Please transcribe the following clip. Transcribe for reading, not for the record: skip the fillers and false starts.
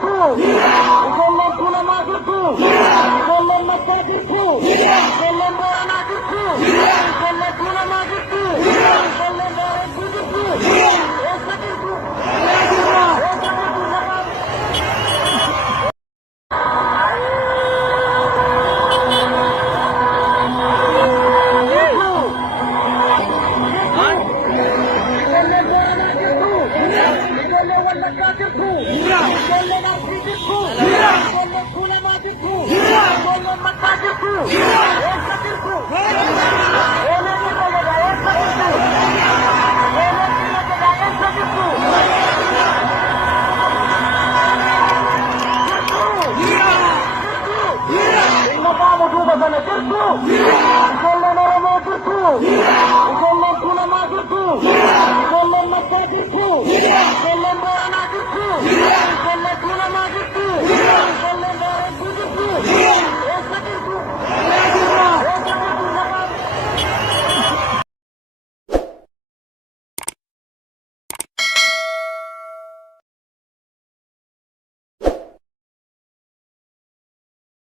Dirku, Golem Punama Dirku, Golem Makka Dirku, Golem Borana Dirku, Golem Punama Dirku, Golem Barakku Dirku, Esa Dirku, Esa Dirku Zaman. Dirku,